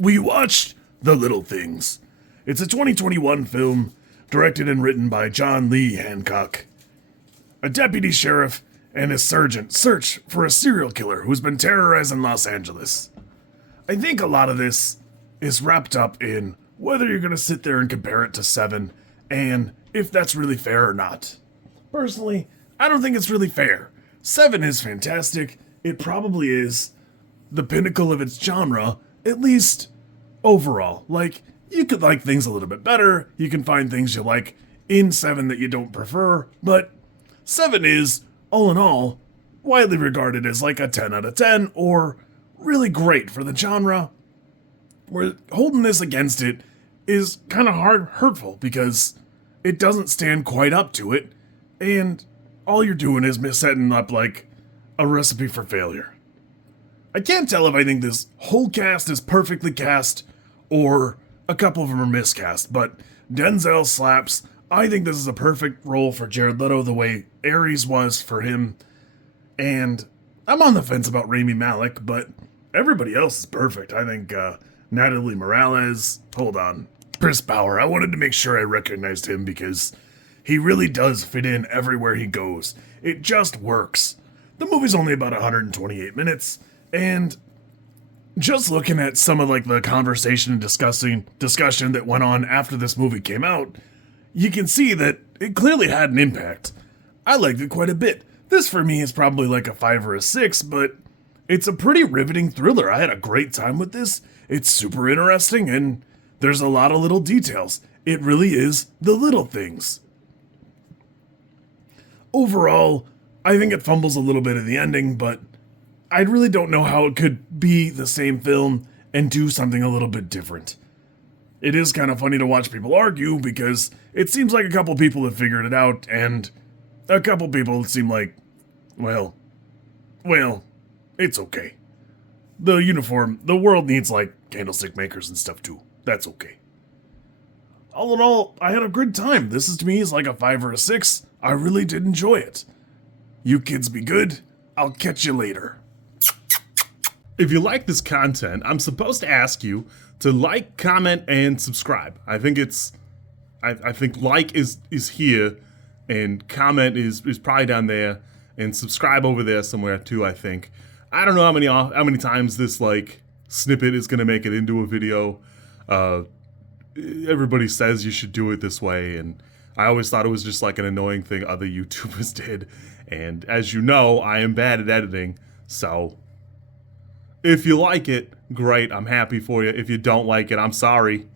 We watched The Little Things. It's a 2021 film directed and written by Lee Hancock. A deputy sheriff and his sergeant search for a serial killer who's been terrorizing Los Angeles. I think a lot of this is wrapped up in whether you're going to sit there and compare it to Seven and if that's really fair or not. Personally, I don't think it's really fair. Seven is fantastic. It probably is the pinnacle of its genre, at least overall. Like, you could like things a little bit better. You can find things you like in Seven that you don't prefer, but Seven is, all in all, widely regarded as like a 10 out of 10 or really great for the genre. Where holding this against it is kind of hurtful because it doesn't stand quite up to it, and all you're doing is setting up like a recipe for failure. I can't tell if I think this whole cast is perfectly cast or a couple of them are miscast, but Denzel slaps. I think this is a perfect role for Jared Leto the way Ares was for him, and I'm on the fence about Rami Malek, but everybody else is perfect. I think Natalie Morales, hold on, Chris Bauer. I wanted to make sure I recognized him because he really does fit in everywhere he goes. It just works. The movie's only about 128 minutes, and just looking at some of like the conversation and discussion that went on after this movie came out, you can see that it clearly had an impact. I liked it quite a bit. This for me is probably like a 5 or a 6, but it's a pretty riveting thriller. I had a great time with this. It's super interesting, and there's a lot of little details. It really is the little things. Overall, I think it fumbles a little bit at the ending, but I really don't know how it could be the same film and do something a little bit different. It is kind of funny to watch people argue because it seems like a couple people have figured it out, and a couple people seem like, well, it's okay. The world needs like candlestick makers and stuff too. That's okay. All in all, I had a good time. This is to me is like a 5 or a 6. I really did enjoy it. You kids be good. I'll catch you later. If you like this content, I'm supposed to ask you to like, comment, and subscribe. I think like is here, and comment is probably down there, and subscribe over there somewhere too. I think. I don't know how many times this like snippet is gonna make it into a video. Everybody says you should do it this way, and I always thought it was just like an annoying thing other YouTubers did. And as you know, I am bad at editing, so if you like it, great, I'm happy for you. If you don't like it, I'm sorry.